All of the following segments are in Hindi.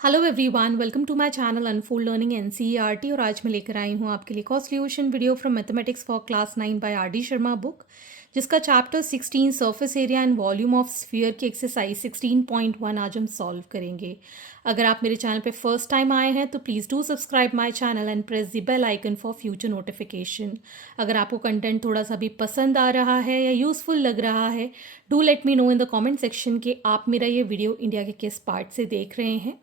Hello everyone, welcome to my channel unfold learning NCERT. और आज मैं लेकर आई हूँ आपके लिए cost solution video from mathematics for class 9 by R D Sharma book, जिसका chapter 16 surface area and volume of sphere की एक्सरसाइज 16.1 आज हम सॉल्व करेंगे। अगर आप मेरे चैनल पे फर्स्ट टाइम आए हैं तो please do subscribe my channel and press the bell icon for future notification. अगर आपको कंटेंट थोड़ा सा भी पसंद आ रहा है या यूज़फुल लग रहा है, do let me know in the comment section कि आप मेरा ये वीडियो इंडिया के किस पार्ट से देख रहे हैं।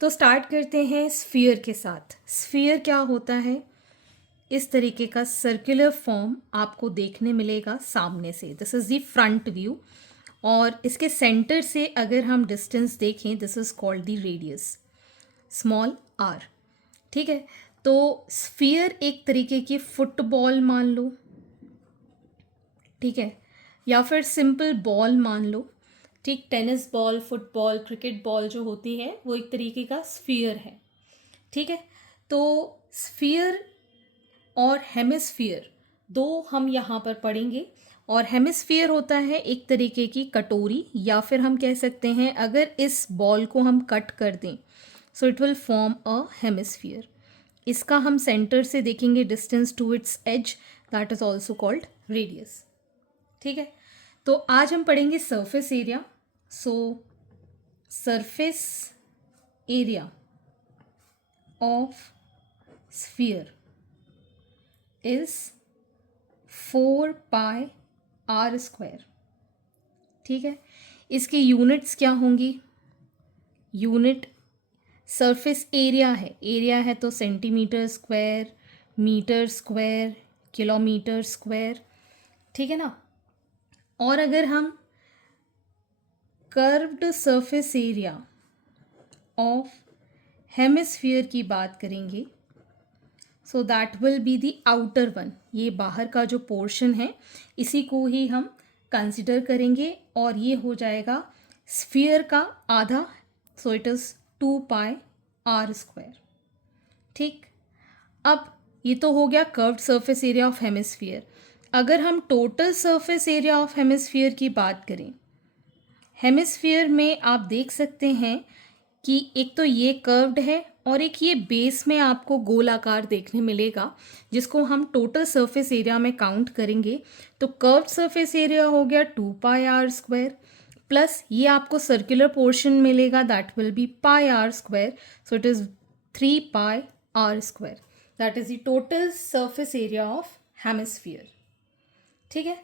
तो स्टार्ट करते हैं स्फीयर के साथ। स्फीयर क्या होता है? इस तरीके का सर्कुलर फॉर्म आपको देखने मिलेगा सामने से। This is the front view, और इसके सेंटर से अगर हम डिस्टेंस देखें, this is called the radius, small R. ठीक है, तो स्फीयर एक तरीके की फुटबॉल मान लो, ठीक है, या फिर सिंपल बॉल मान लो। ठीक, tennis ball, football, cricket ball जो होती है वो एक तरीके का स्फीयर है। ठीक है, तो स्फीयर और हेमिस्फीयर दो हम यहाँ पर पढ़ेंगे। और हेमिस्फीयर होता है एक तरीके की कटोरी, या फिर हम कह सकते हैं अगर इस बॉल को हम कट कर दें so it will form a hemisphere. इसका हम सेंटर से देखेंगे distance to its edge, that is also called radius. ठीक है, तो आज हम पढ़ेंगे surface area. So surface area of sphere is 4 pi R square. ठीक है, इसकी यूनिट्स क्या होंगी? यूनिट सरफेस एरिया है तो centimetre square, metre square, kilometre square. ठीक है ना। और अगर हम curved surface area of hemisphere की बात करेंगे, so that will be the outer one. ये बाहर का जो पोर्शन है इसी को ही हम कंसिडर करेंगे, और ये हो जाएगा स्फीयर का आधा। So it is 2 pi R square. ठीक, अब ये तो हो गया curved surface area of hemisphere. अगर हम total surface area of hemisphere की बात करें, हेमिस्फीयर में आप देख सकते हैं कि एक तो ये कर्व्ड है और एक ये बेस में आपको गोलाकार देखने मिलेगा, जिसको हम टोटल सरफेस एरिया में काउंट करेंगे। तो कर्व्ड सरफेस एरिया हो गया 2 पाई आर स्क्वायर, प्लस ये आपको सर्कुलर पोर्शन मिलेगा, that will be pi R square. So it is 3 pi R square, that is the total surface area of hemisphere. ठीक है,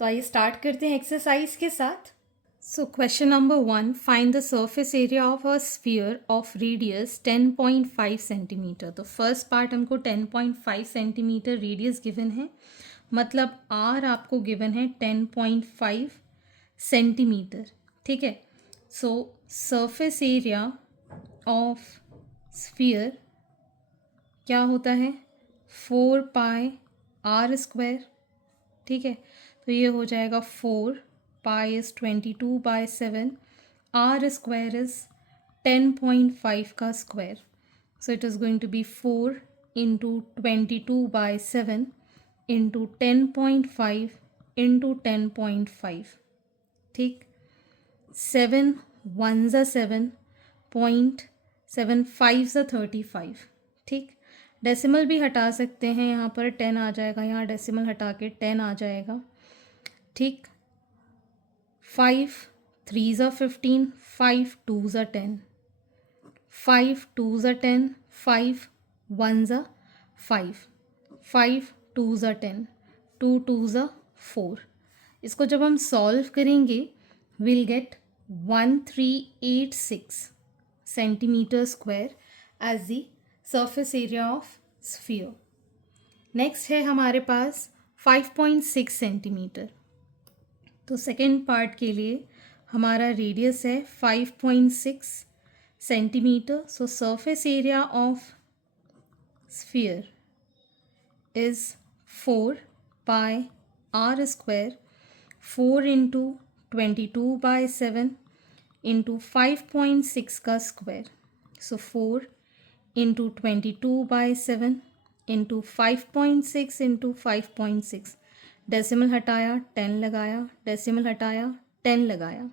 तो आइए स्टार्ट करते हैं एक्सरसाइज के साथ। So question number 1, find the surface area of a sphere of radius 10.5 centimetre. तो फर्स्ट पार्ट हमको 10.5 सेंटीमीटर रेडियस गिवन है, मतलब R आपको गिवन है 10.5 सेंटीमीटर। ठीक है, सो सरफेस एरिया ऑफ स्फीयर क्या होता है? 4 पाई आर स्क्वायर। ठीक है, तो ये हो जाएगा 4 pi is 22/7, R square is 10.5 का square. So it is going to be 4 into 22/7 into 10.5 into 10.5। ठीक, 7 1 ज़ा 7, 0.75 ज़ा 35। ठीक, डेसिमल भी हटा सकते हैं, यहाँ पर 10 आ जाएगा, यहाँ डेसिमल हटा के 10 आ जाएगा। ठीक, 5 3 ज़ा 15, 5 2 ज़ा 10, 5 2 ज़ा 10, 5 1 ज़ा 5, 5 2 ज़ा 10, 2 2 ज़ा 4। इसको जब हम सॉल्व करेंगे will get 1386 centimetre square as the surface area of sphere. Next है हमारे पास 5.6 सेंटीमीटर। तो सेकेंड पार्ट के लिए हमारा रेडियस है 5.6 centimetre. So surface area of sphere is 4 pi R square, 4 into 22/7 into 5.6 का square. So 4 into 22/7 into 5.6 into 5.6, decimal हटाया 10 लगाया, डेसिमल हटाया 10 लगाया,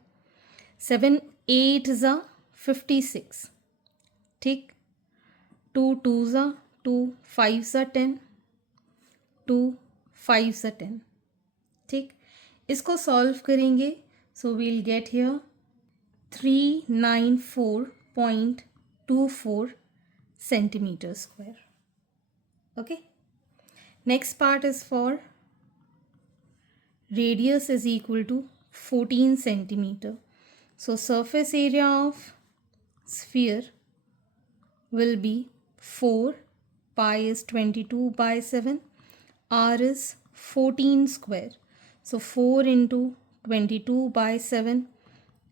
7 8 ज़ा 56। ठीक, 2 2 ज़ा 2, 5 ज़ा 10, 2 5 ज़ा 10, ठीक। इसको सॉल्व करेंगे, so we'll get here 394.24 centimeter square. Okay. Next part is for radius is equal to 14 centimeter. So surface area of sphere will be 4, pi is 22 by 7, r is 14 square. So 4 into 22 by 7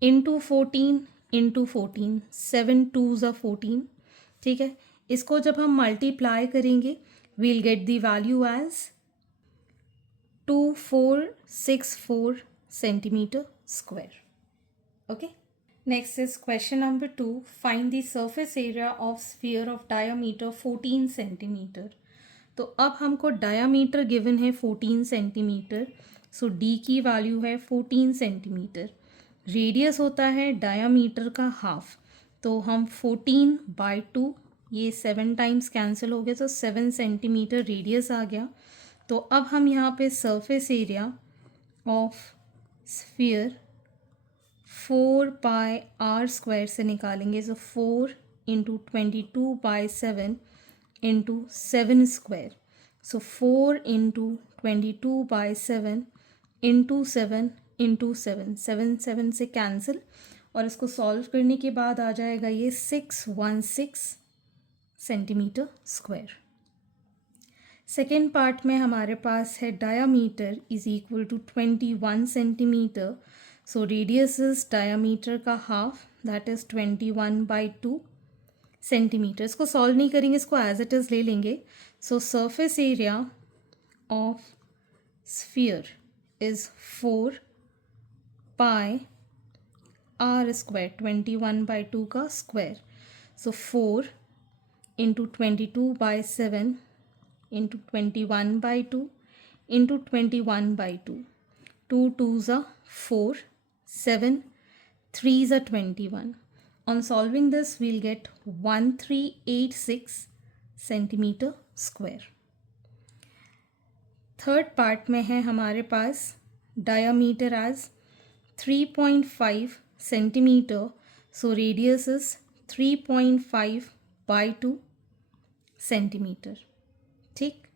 into 14 into 14, 7 2s are 14, ठीक है। इसको जब हम मल्टीप्लाई करेंगे we'll get the value as 2464 centimeter square. Okay. Next is question number 2. Find the surface area of sphere of diameter 14 centimeter. तो अब हमको डायामीटर गिवन है 14 सेंटीमीटर, सो डी की वैल्यू है 14 सेंटीमीटर। रेडियस होता है डायामीटर का हाफ, तो हम 14/2, ये 7 टाइम्स कैंसिल हो गया, तो 7 सेंटीमीटर रेडियस आ गया। तो अब हम यहाँ पे surface area of sphere 4πr² से निकालेंगे, सो 4 into 22/7 into 7 square, so 4 into 22/7 into 7 into 7, 7 7 से कैंसिल, और इसको सॉल्व करने के बाद आ जाएगा ये 616 सेंटीमीटर स्क्वायर। सेकेंड पार्ट में हमारे पास है diameter is equal to 21 centimetre, so radius is diameter का हाफ, दैट इज़ 21/2 सेंटीमीटर। इसको सॉल्व नहीं करेंगे, इसको एज इट इज़ ले लेंगे। So surface area of sphere is 4πr², 21/2 का square, so 4 into 22/7 into 21/2 into 21/2, 2 2s are 4, 7 3s are 21. On solving this, we'll get 1386 centimeter square. Third part में है हमारे पास diameter as 3.5 centimetre, so radius is 3.5/2 centimetre, ठीक।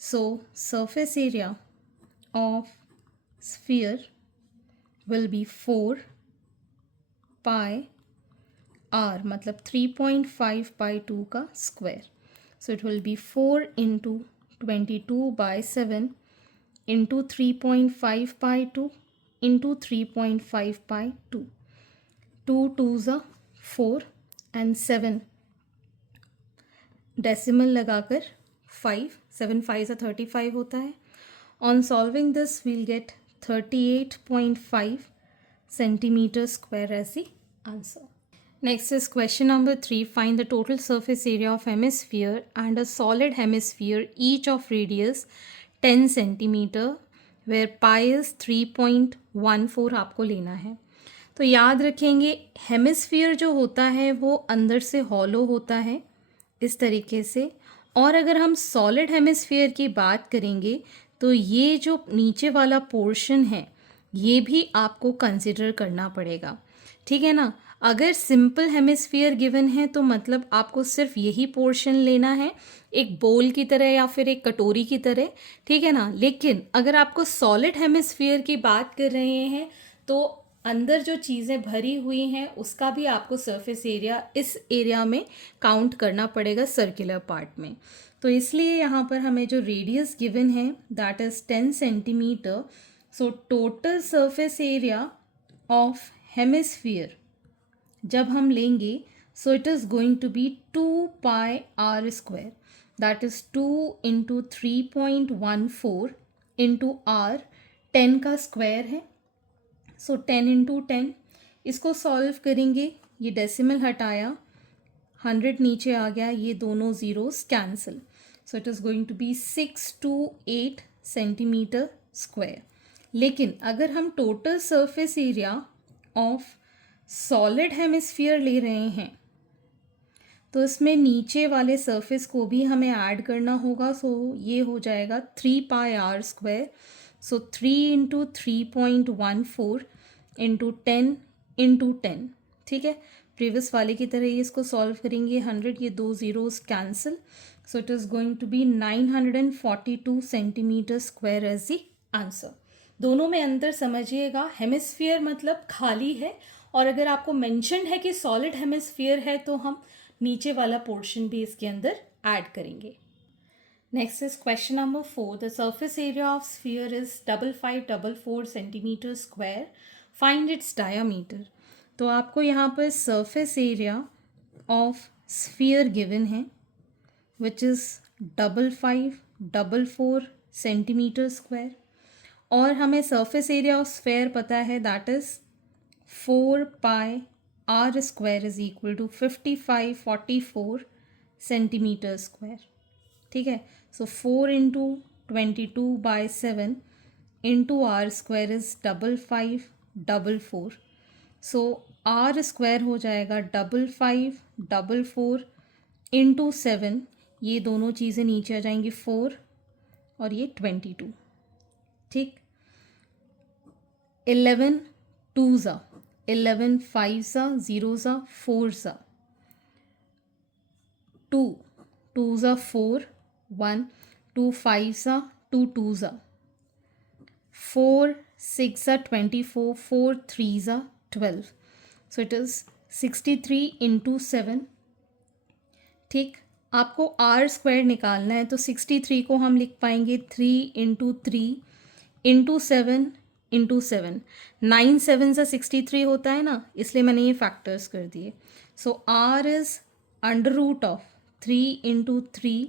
So surface area of sphere will be 4πr, मतलब 3.5/2 का square, so it will be 4 into 22/7 into 3.5/2 into 3.5/2, 2 2s are 4 and 7 decimal लगाकर 5, 7 5s are 35 होता है। On solving this we'll get 38.5 centimeter square as the answer. Next is question number 3. Find the total surface area of hemisphere and a solid hemisphere, each of radius 10 centimeter, where pi is 3.14 आपको लेना है। तो याद रखेंगे हेमिस्फीयर जो होता है वो अंदर से हॉलो होता है इस तरीके से, और अगर हम सॉलिड हेमिस्फीयर की बात करेंगे तो ये जो नीचे वाला पोर्शन है ये भी आपको कंसिडर करना पड़ेगा, ठीक है ना। अगर सिंपल हेमिस्फीयर गिवन है तो मतलब आपको सिर्फ यही पोर्शन लेना है, एक बोल की तरह या फिर एक कटोरी की तरह, ठीक है ना। लेकिन अगर आपको सॉलिड हेमिस्फीयर की बात कर रहे हैं तो अंदर जो चीज़ें भरी हुई हैं उसका भी आपको सरफेस एरिया इस एरिया में काउंट करना पड़ेगा, सर्कुलर पार्ट में। तो इसलिए यहाँ पर हमें जो रेडियस गिवन है that is 10 centimetre, so total surface area of hemisphere जब हम लेंगे so it is going to be 2πr², that is 2 into 3.14 into r, 10 का स्क्वायर है, सो 10 इंटू 10। इसको सॉल्व करेंगे, ये डेसिमल हटाया, 100 नीचे आ गया, ये दोनों zeros cancel, so it is going to be 628 centimetre square. लेकिन अगर हम total surface area of solid hemisphere ले रहे हैं तो इसमें नीचे वाले सरफेस को भी हमें ऐड करना होगा। सो ये हो जाएगा 3πr²। सो 3 × 3.14 × 10 × 10। ठीक है, प्रीवियस वाले की तरह ही इसको सॉल्व करेंगे। 100, ये 2 zeros cancel. So it is going to be 942 centimetre square as the answer. दोनों में अंतर समझिएगा, हेमिस्फीयर मतलब खाली है, और अगर आपको मेंशन है कि सॉलिड हेमिस्फीयर है तो हम नीचे वाला पोर्शन भी इसके अंदर ऐड करेंगे। Next is question number 4। The surface area of sphere is 5544 centimetre square, find its diameter. तो आपको यहाँ पर surface area of sphere given है विच इज़ 5544 सेंटीमीटर स्क्वायर, और हमें सरफेस एरिया ऑफ स्फीयर पता है that is 4πr² is equal to 5544 centimetre square. ठीक है, सो 4 × 22/7 into r² is 5544। So r² हो जाएगा 5544 इंटू 7, ये दोनों चीज़ें नीचे आ जाएंगी 4 और ये 22। ठीक, 11 2 11 5 0 4 2 2 4 1 2 5 2 2 4 6 24 4 3 12। सो इट इज़ 63 × 7। ठीक, आपको r² निकालना है तो 63 को हम लिख पाएंगे 3 × 3 × 7 × 7। 9 7 से 63 होता है ना, इसलिए मैंने ये फैक्टर्स कर दिए। सो r इज़ √3 × 3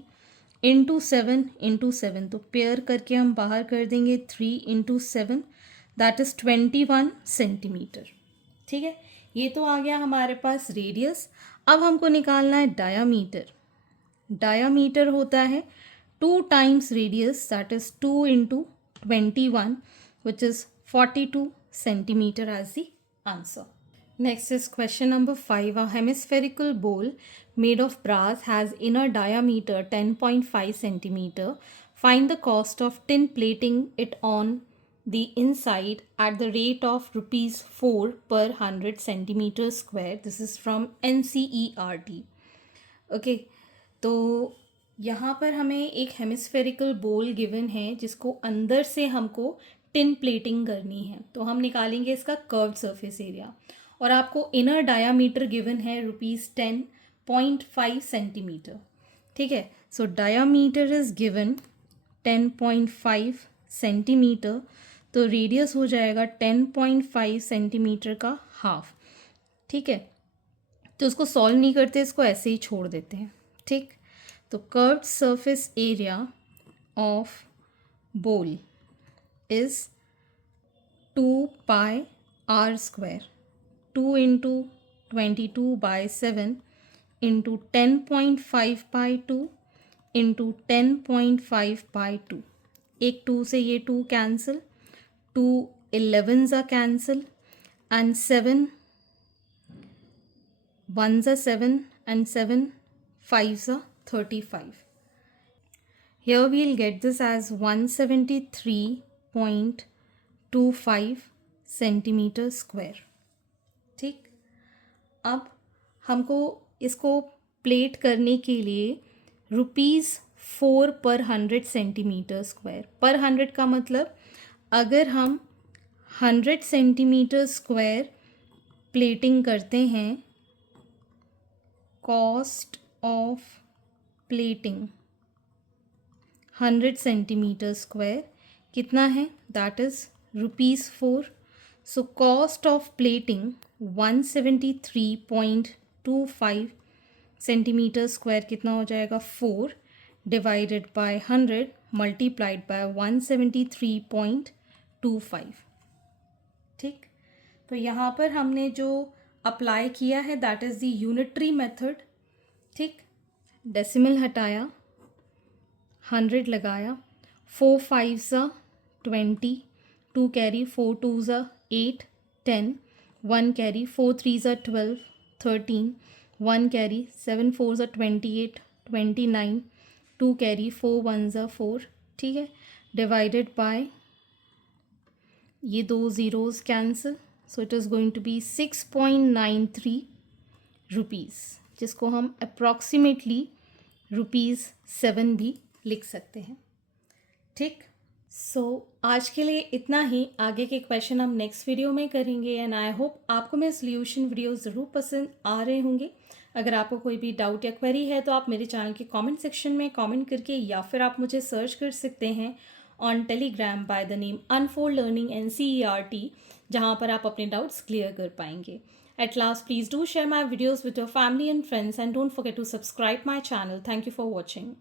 × 7 × 7, तो पेयर करके हम बाहर कर देंगे 3 × 7, दैट इज़ 21 सेंटीमीटर। ठीक है, ये तो आ गया हमारे पास रेडियस। अब हमको निकालना है डायामीटर। डायामीटर होता है 2 times radius, that is 2 × 21 which is 42 centimeter as the answer. Next is question number 5. A hemispherical bowl made of brass has inner diameter 10.5 centimeter. Find the cost of tin plating it on the inside at the rate of rupees 4 per 100 centimeter square. This is from NCERT. Okay, तो यहाँ पर हमें एक हेमिस्फेरिकल बोल गिवन है जिसको अंदर से हमको टिन प्लेटिंग करनी है। तो हम निकालेंगे इसका कर्व्ड सरफेस एरिया, और आपको इनर डायामीटर गिवन है ₹10.5 सेंटीमीटर। ठीक है, सो डायामीटर इज़ गिवन 10.5 सेंटीमीटर, तो रेडियस हो जाएगा 10.5 सेंटीमीटर का हाफ। ठीक है, तो उसको सॉल्व नहीं करते, इसको ऐसे ही छोड़ देते हैं। ठीक, तो कर्व्ड सरफेस एरिया ऑफ बोल इज़ 2πr², 2 × 22/7 इंटू 10.5/2 इंटू 10.5/2। एक 2 से ये 2 cancel, 2 11 cancel, and 7 1 7 and 7 5 35. Here we'll get this as 173.25 centimetre square. ठीक, अब हमको इसको प्लेट करने के लिए ₹4 पर 100 सेंटीमीटर स्क्वायर। पर 100 का मतलब अगर हम 100 सेंटीमीटर स्क्वायर प्लेटिंग करते हैं, cost of plating 100 centimetre square कितना है, that is ₹4। So cost of plating 173.25 centimetre square कितना हो जाएगा, 4 डिवाइडेड बाय 100 मल्टीप्लाइड बाय 173.25। ठीक, तो यहाँ पर हमने जो अप्लाई किया है that is the unitary method. ठीक, डेसिमल हटाया, 100 लगाया, 4 5 20, 2 carry, 4 2 8 10, 1 carry, 4 3 12 13, 1 carry, 7 4s are 28, 29, 2 carry, 4 1s are 4, ठीक है, डिवाइडेड बाय ये 2 zeros cancel, so it is going to be 6.93 rupees, जिसको हम अप्रॉक्सीमेटली ₹7 भी लिख सकते हैं। ठीक, सो आज के लिए इतना ही। आगे के क्वेश्चन हम नेक्स्ट वीडियो में करेंगे एंड आई होप आपको मेरे सोल्यूशन वीडियो ज़रूर पसंद आ रहे होंगे। अगर आपको कोई भी डाउट या क्वेरी है तो आप मेरे चैनल के कमेंट सेक्शन में कमेंट करके या फिर आप मुझे सर्च कर सकते हैं on Telegram by the name unfold learning NCERT, जहाँ पर आप अपने डाउट्स क्लियर कर पाएंगे। At last, please do share my videos with your family and friends and don't forget to subscribe my channel. Thank you for watching.